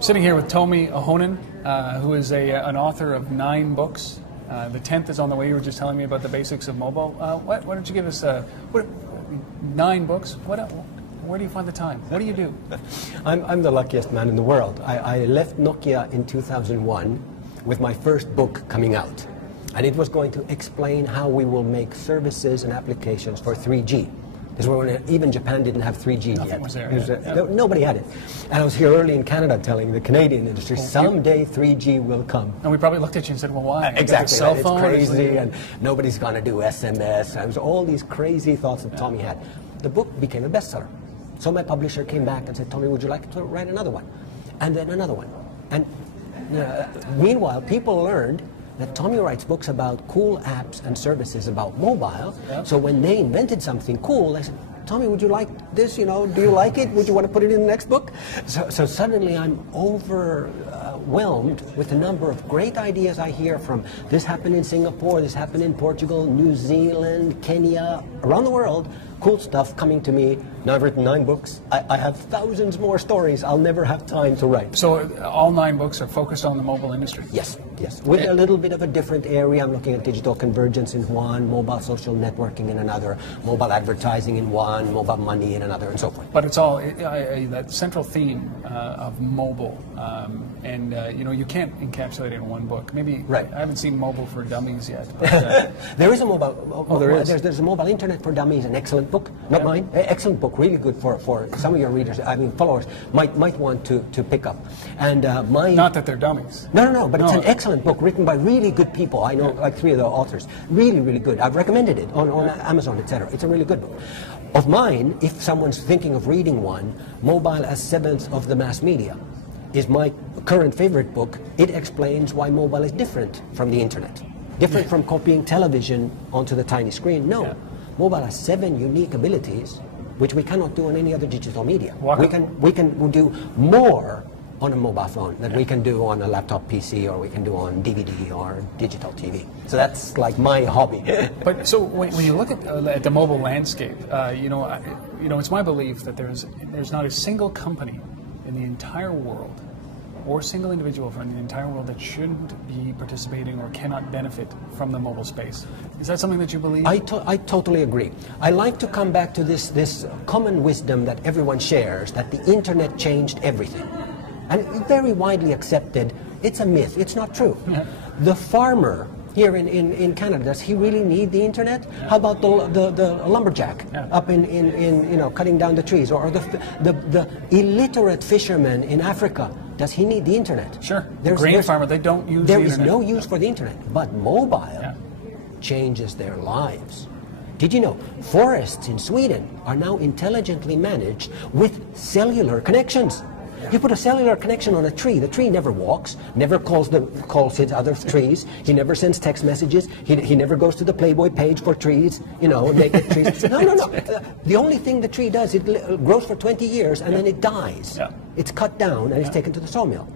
Sitting here with Tomi Ahonen, who is an author of 9 books. The 10th is on the way. You were just telling me about the basics of mobile. Why don't you give us 9 books? Where do you find the time? What do you do? I'm the luckiest man in the world. I left Nokia in 2001 with my first book coming out. And it was going to explain how we will make services and applications for 3G. This was when even Japan didn't have 3G Nothing yet. Was there, Nobody had it. And I was here early in Canada telling the Canadian industry, someday 3G will come. And we probably looked at you and said, well, why? Exactly. Cell phone, it's crazy, and nobody's going to do SMS. And so all these crazy thoughts that Tommy had. The book became a bestseller. So my publisher came back and said, Tommy, would you like to write another one? And then another one. And meanwhile, people learned that Tommy writes books about cool apps and services about mobile. Yep. So when they invented something cool, they said, Tommy, would you like this? You know, do you like it? Would you want to put it in the next book? So suddenly I'm overwhelmed with the number of great ideas I hear from this happened in Singapore, this happened in Portugal, New Zealand, Kenya, around the world. Cool stuff coming to me. Now I've written 9 books. I have thousands more stories I'll never have time to write. So all 9 books are focused on the mobile industry? Yes, yes. With a little bit of a different area. I'm looking at digital convergence in one, mobile social networking in another, mobile advertising in one, mobile money in another, and so forth. But it's all that central theme of mobile, and you know, you can't encapsulate it in one book. Maybe right. I haven't seen Mobile for Dummies yet. But, there is a mobile. Oh, there is. There's a Mobile Internet for Dummies, an excellent book, not mine. Excellent book, really good for some of your readers. I mean, followers might want to pick up. And not that they're dummies. No, but it's an excellent book written by really good people. I know like 3 of the authors. Really, really good. I've recommended it on Amazon, etc. It's a really good book. Of mine, if someone's thinking of reading one, Mobile as Seventh of the Mass Media is my current favorite book. It explains why mobile is different from the internet. Different from copying television onto the tiny screen. No. Yeah. Mobile has 7 unique abilities which we cannot do on any other digital media. We can do more on a mobile phone than we can do on a laptop PC, or we can do on DVD or digital TV. So that's like my hobby. But so when you look at the mobile landscape, you know, it's my belief that there's not a single company in the entire world, or single individual from the entire world, that shouldn't be participating or cannot benefit from the mobile space. Is that something that you believe? I totally agree. I like to come back to this common wisdom that everyone shares, that the internet changed everything. And very widely accepted. It's a myth. It's not true. Yeah. The farmer here in Canada, does he really need the internet? Yeah. How about the lumberjack up in you know, cutting down the trees, or the illiterate fisherman in Africa? Does he need the internet? Sure. The grain farmer, they don't use the internet. There is no use for the internet, but mobile changes their lives. Did you know forests in Sweden are now intelligently managed with cellular connections? You put a cellular connection on a tree. The tree never walks, never calls its other trees. He never sends text messages. He never goes to the Playboy page for trees, you know, naked trees. No. The only thing the tree does, it grows for 20 years and then it dies. Yeah. It's cut down and it's taken to the sawmill.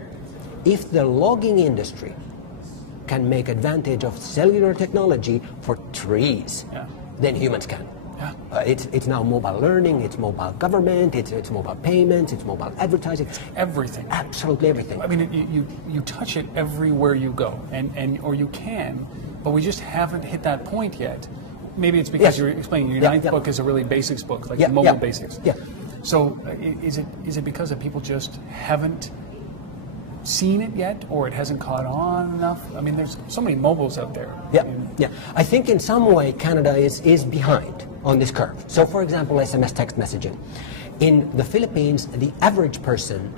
If the logging industry can make advantage of cellular technology for trees, then humans can. Yeah. It's now mobile learning, it's mobile government, it's mobile payments, it's mobile advertising. It's everything. Absolutely everything. I mean, you touch it everywhere you go, or you can, but we just haven't hit that point yet. Maybe it's because you're explaining your 9th book is a really basics book, like mobile basics. Yeah. So is it because that people just haven't seen it yet, or it hasn't caught on enough? I mean, there's so many mobiles out there. Yeah. I think in some way Canada is behind on this curve. So for example, SMS text messaging. In the Philippines, the average person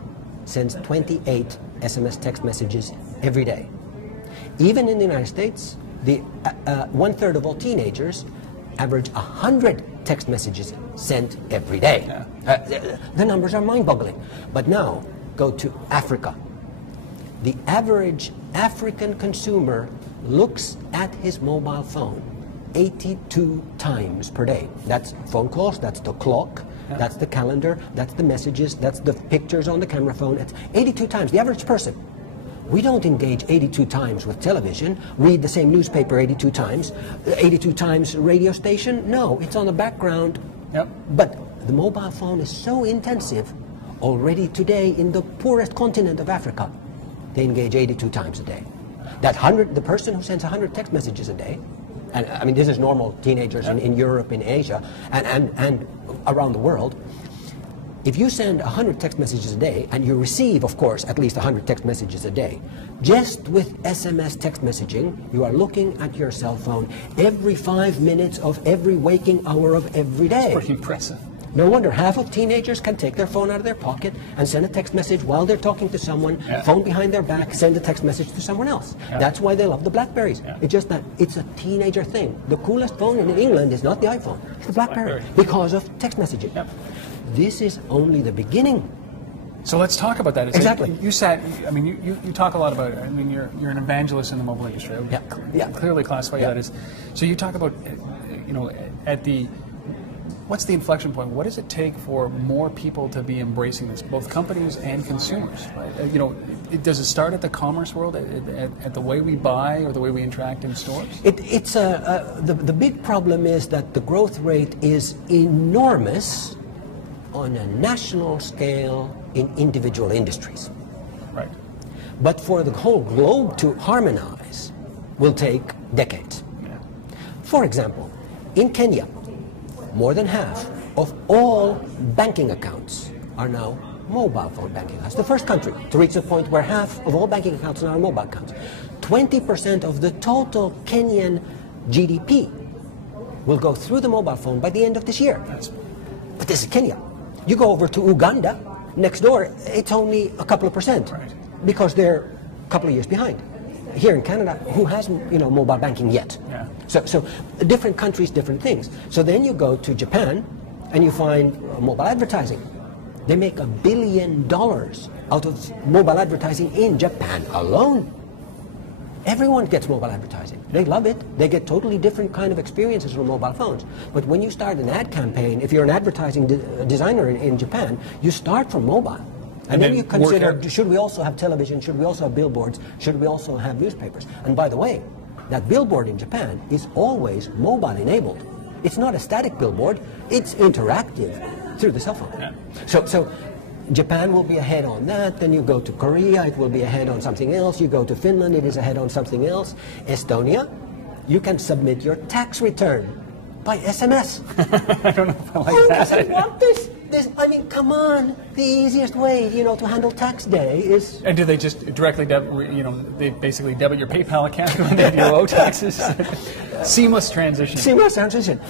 sends 28 SMS text messages every day. Even in the United States, the 1/3 of all teenagers average 100 text messages sent every day. Yeah. The numbers are mind-boggling. But now, go to Africa. The average African consumer looks at his mobile phone 82 times per day. That's phone calls, that's the clock, that's the calendar, that's the messages, that's the pictures on the camera phone. It's 82 times, the average person. We don't engage 82 times with television, read the same newspaper 82 times, 82 times radio station. No, it's on the background. Yep. But the mobile phone is so intensive, already today in the poorest continent of Africa, they engage 82 times a day. The person who sends 100 text messages a day, and I mean this is normal teenagers in Europe, in Asia, and around the world. If you send 100 text messages a day, and you receive, of course, at least 100 text messages a day, just with SMS text messaging, you are looking at your cell phone every 5 minutes of every waking hour of every day. It's pretty impressive. No wonder half of teenagers can take their phone out of their pocket and send a text message while they're talking to someone, phone behind their back, send a text message to someone else. That's why they love the Blackberries. It's just that it's a teenager thing. The coolest phone in England is not the iPhone, it's the Blackberry, because of text messaging. This is only the beginning. So let's talk about that. Exactly. You talk a lot about it. I mean, you're an evangelist in the mobile industry. I would clearly classify that as. So you talk about, what's the inflection point? What does it take for more people to be embracing this, both companies and consumers? Right? Does it start at the commerce world, at the way we buy or the way we interact in stores? The big problem is that the growth rate is enormous on a national scale in individual industries. Right. But for the whole globe to harmonize will take decades. Yeah. For example, in Kenya, more than half of all banking accounts are now mobile phone banking accounts. The first country to reach the point where half of all banking accounts are now mobile accounts. 20% of the total Kenyan GDP will go through the mobile phone by the end of this year. But this is Kenya. You go over to Uganda, next door, it's only a couple of percent, because they're a couple of years behind. Here in Canada, who has mobile banking yet? Yeah. So different countries, different things. So then you go to Japan, and you find mobile advertising. They make $1 billion out of mobile advertising in Japan alone. Everyone gets mobile advertising. They love it. They get totally different kind of experiences from mobile phones. But when you start an ad campaign, if you're an advertising designer in Japan, you start from mobile. And then you consider, should we also have television? Should we also have billboards? Should we also have newspapers? And by the way, that billboard in Japan is always mobile enabled. It's not a static billboard. It's interactive through the cell phone. So Japan will be ahead on that. Then you go to Korea, it will be ahead on something else. You go to Finland, it is ahead on something else. Estonia, you can submit your tax return by SMS. I don't know if I like Who that. doesn't want this? I mean, come on. The easiest way, to handle tax day is... And do they just directly they basically debit your PayPal account when they owe taxes? Seamless transition. Seamless transition.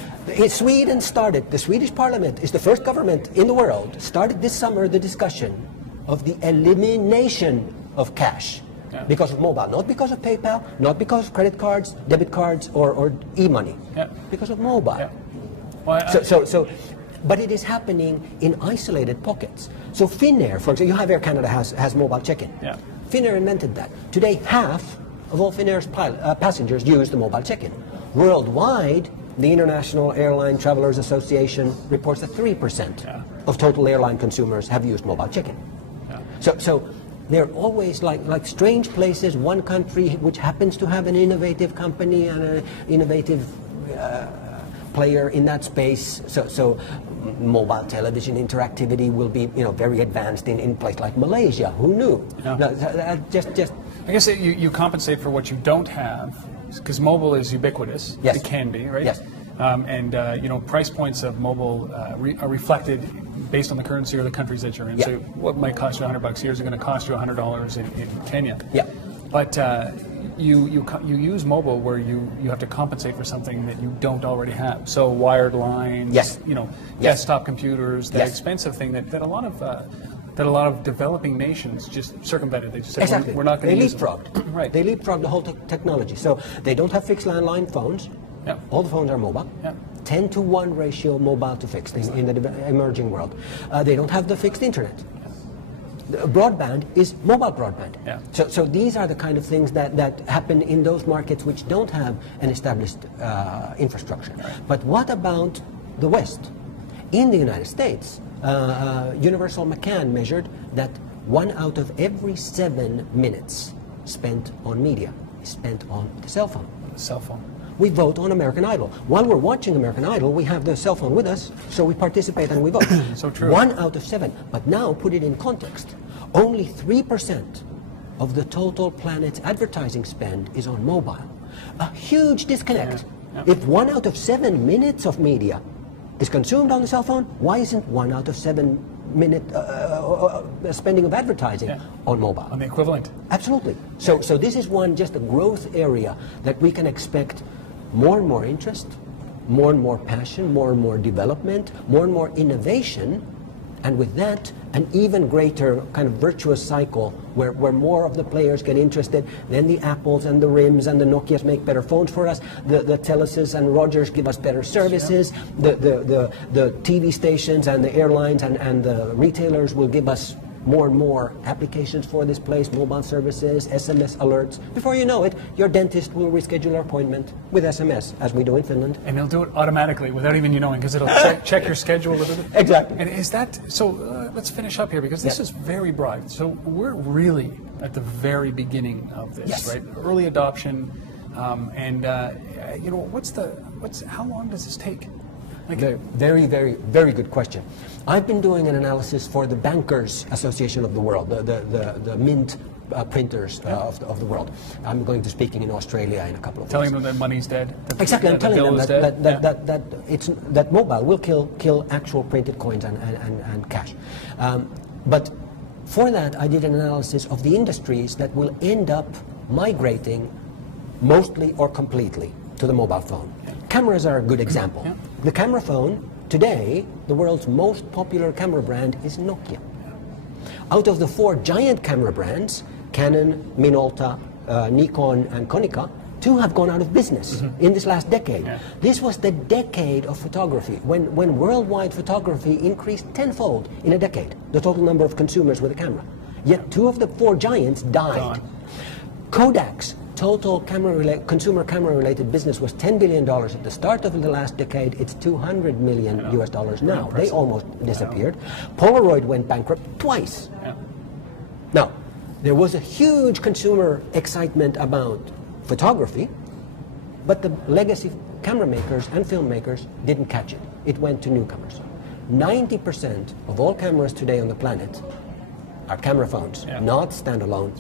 Sweden started, the Swedish parliament is the first government in the world, started this summer the discussion of the elimination of cash because of mobile. Not because of PayPal, not because of credit cards, debit cards, or e-money. Because of mobile. Yeah. Well, but it is happening in isolated pockets. So Finnair, for example, you have Air Canada has mobile check-in. Yeah. Finnair invented that. Today, half of all Finnair's passengers use the mobile check-in. Worldwide, the International Airline Travelers Association reports that 3% of total airline consumers have used mobile check-in. So they're always like strange places. One country which happens to have an innovative company and an innovative player in that space. So mobile television interactivity will be very advanced in a place like Malaysia. Who knew? No, just. I guess you compensate for what you don't have, because mobile is ubiquitous. Yes. It can be, right? Yes. Price points of mobile are reflected based on the currency or the countries that you're in. So what might cost you $100 here is going to cost you $100 in Kenya. Yeah. But you use mobile where you have to compensate for something that you don't already have. So wired lines, desktop computers, that expensive thing that a lot of developing nations just circumvented. They just said, we're not going to use it. Right. They leapfrogged the whole technology. So they don't have fixed landline phones. Yeah. All the phones are mobile. Yeah. 10-to-1 ratio mobile to fixed in the emerging world. They don't have the fixed internet. Broadband is mobile broadband. Yeah. So these are the kind of things that happen in those markets which don't have an established infrastructure. But what about the West? In the United States, Universal McCann measured that 1 out of every 7 minutes spent on media is spent on the cell phone. We vote on American Idol. While we're watching American Idol, we have the cell phone with us, so we participate and we vote. So true. 1 out of 7. But now put it in context. Only 3% of the total planet's advertising spend is on mobile. A huge disconnect. Yeah. Yeah. If 1 out of 7 minutes of media is consumed on the cell phone, why isn't 1 out of 7 minute spending of advertising on mobile? On the equivalent. Absolutely. So this is just a growth area that we can expect more and more interest, more and more passion, more and more development, more and more innovation, and with that, an even greater kind of virtuous cycle where more of the players get interested. Then the Apples and the RIMs and the Nokias make better phones for us. The Telesis and Rogers give us better services. The TV stations and the airlines and the retailers will give us more and more applications for this place, mobile services, SMS alerts. Before you know it, your dentist will reschedule your appointment with SMS, as we do in Finland. And they'll do it automatically without even you knowing, because it'll check your schedule. Exactly. And is that, so let's finish up here, because this is very broad. So we're really at the very beginning of this, right? Early adoption, you know, how long does this take? Like, very, very, very good question. I've been doing an analysis for the Bankers Association of the World, the mint printers of the world. I'm going to speaking in Australia in a couple of weeks. Telling them that money's dead. Exactly, I'm telling them that mobile will kill actual printed coins and cash. But for that, I did an analysis of the industries that will end up migrating mostly or completely to the mobile phone. Cameras are a good example. Yeah. The camera phone, today, the world's most popular camera brand is Nokia. Out of the 4 giant camera brands, Canon, Minolta, Nikon and Konica, 2 have gone out of business in this last decade. Yeah. This was the decade of photography, when worldwide photography increased tenfold in a decade, the total number of consumers with a camera. Yet 2 of the 4 giants died. Kodak's total consumer camera-related business was $10 billion at the start of the last decade. It's $200 million US dollars now. They almost disappeared. Polaroid went bankrupt twice. Now, there was a huge consumer excitement about photography, but the legacy camera makers and filmmakers didn't catch it. It went to newcomers. 90% of all cameras today on the planet are camera phones, not standalone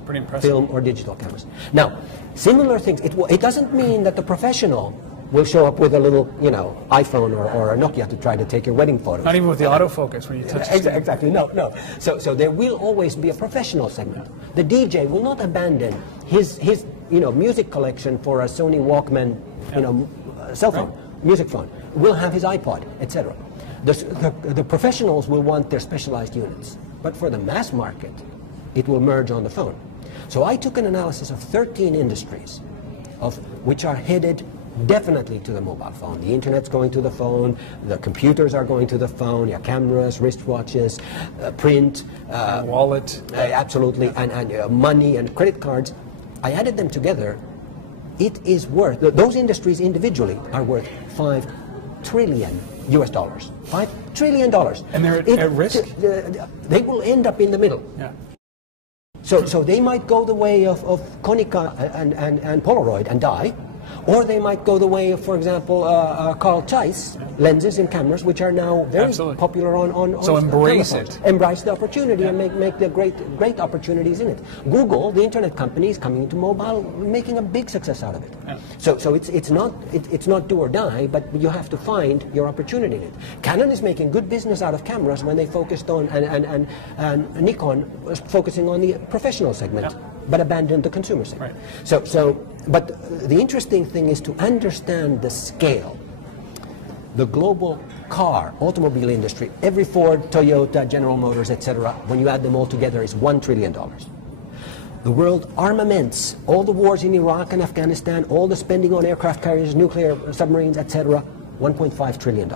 film or digital cameras. Now, similar things, it doesn't mean that the professional will show up with a little, you know, iPhone or a Nokia to try to take your wedding photos. Not even with the autofocus when you touch the screen. Exactly, no. So there will always be a professional segment. The DJ will not abandon his music collection for a Sony Walkman, cell phone, music phone. Will have his iPod, etc. The professionals will want their specialized units. But for the mass market, it will merge on the phone. So I took an analysis of 13 industries, which are headed definitely to the mobile phone. The internet's going to the phone, the computers are going to the phone, your cameras, wristwatches, print, wallet. Absolutely, and money and credit cards. I added them together. It is worth, those industries individually are worth $5 trillion US dollars. $5 trillion. And they're at risk? They will end up in the middle. Yeah. So they might go the way of Konica and Polaroid and die, or they might go the way of, for example, Carl Zeiss lenses and cameras, which are now very popular on so embrace it. Embrace the opportunity and make the great opportunities in it. Google, the internet company, is coming into mobile, making a big success out of it. Yeah. So it's not do or die, but you have to find your opportunity in it. Canon is making good business out of cameras when they focused on, and Nikon was focusing on the professional segment, but abandoned the consumer segment. Right. But the interesting thing is to understand the scale. The global automobile industry, every Ford, Toyota, General Motors, etc., when you add them all together, is $1 trillion. The world armaments, all the wars in Iraq and Afghanistan, all the spending on aircraft carriers, nuclear submarines, etc., $1.5 trillion.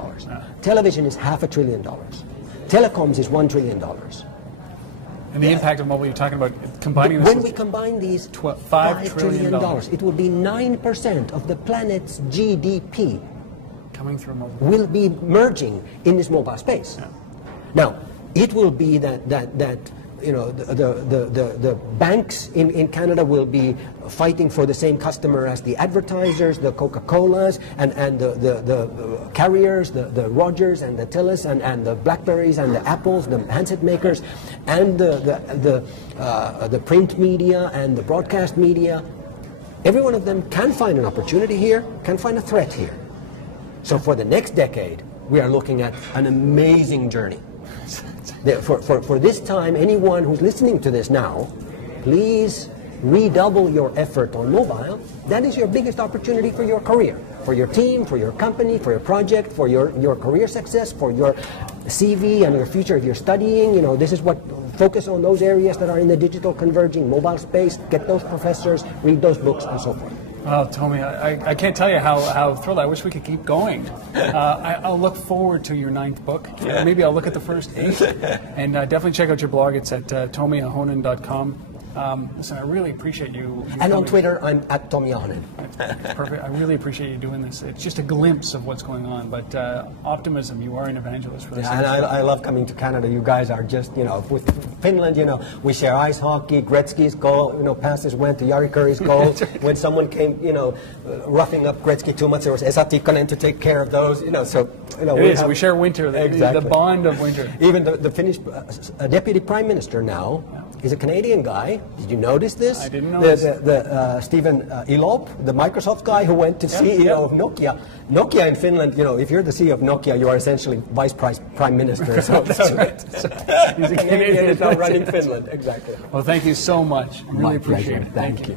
Television is $500 billion. Telecoms is $1 trillion. And the impact of mobile, you're talking about combining when we combine these, $5 trillion, it will be 9% of the planet's GDP coming through mobile. Will be merging in this mobile space. Yeah. Now, it will be that you know, the banks in Canada will be fighting for the same customer as the advertisers, the Coca-Colas, and the carriers, the Rogers and the Telus and the Blackberries and the Apples, the handset makers, and the print media and the broadcast media. Every one of them can find an opportunity here, can find a threat here. So for the next decade, we are looking at an amazing journey. For this time, anyone who's listening to this now, please redouble your effort on mobile. That is your biggest opportunity for your career, for your team, for your company, for your project, for your career success, for your CV and your future. If you're studying, you know, this is what, focus on those areas that are in the digital converging mobile space, get those professors, read those books, and so forth. Well, Tomi, I can't tell you how thrilled. I wish we could keep going. I'll look forward to your 9th book. Maybe I'll look at the first 8. And definitely check out your blog. It's at tomiahonen.com. Listen, I really appreciate you. And on Twitter, I'm at Tomi Ahonen. Perfect. I really appreciate you doing this. It's just a glimpse of what's going on, but optimism. You are an evangelist for this. Yeah, and I love coming to Canada. You guys are just, you know, with Finland, you know, we share ice hockey. Gretzky's goal, you know, passes went to Jari Kurri's goal. When someone came, you know, roughing up Gretzky too much, there was Esa Tikkanen to take care of those, you know. So, you know, we share winter, the bond of winter. Even the Finnish deputy prime minister now is a Canadian guy. Did you notice this? I didn't notice. Stephen Ilop, the Microsoft guy who went to CEO of Nokia. Nokia in Finland, you know, if you're the CEO of Nokia, you are essentially vice prime minister. So that's right. He's a Canadian who's now running Finland. Exactly. Well, thank you so much. Really appreciate it. Thank you.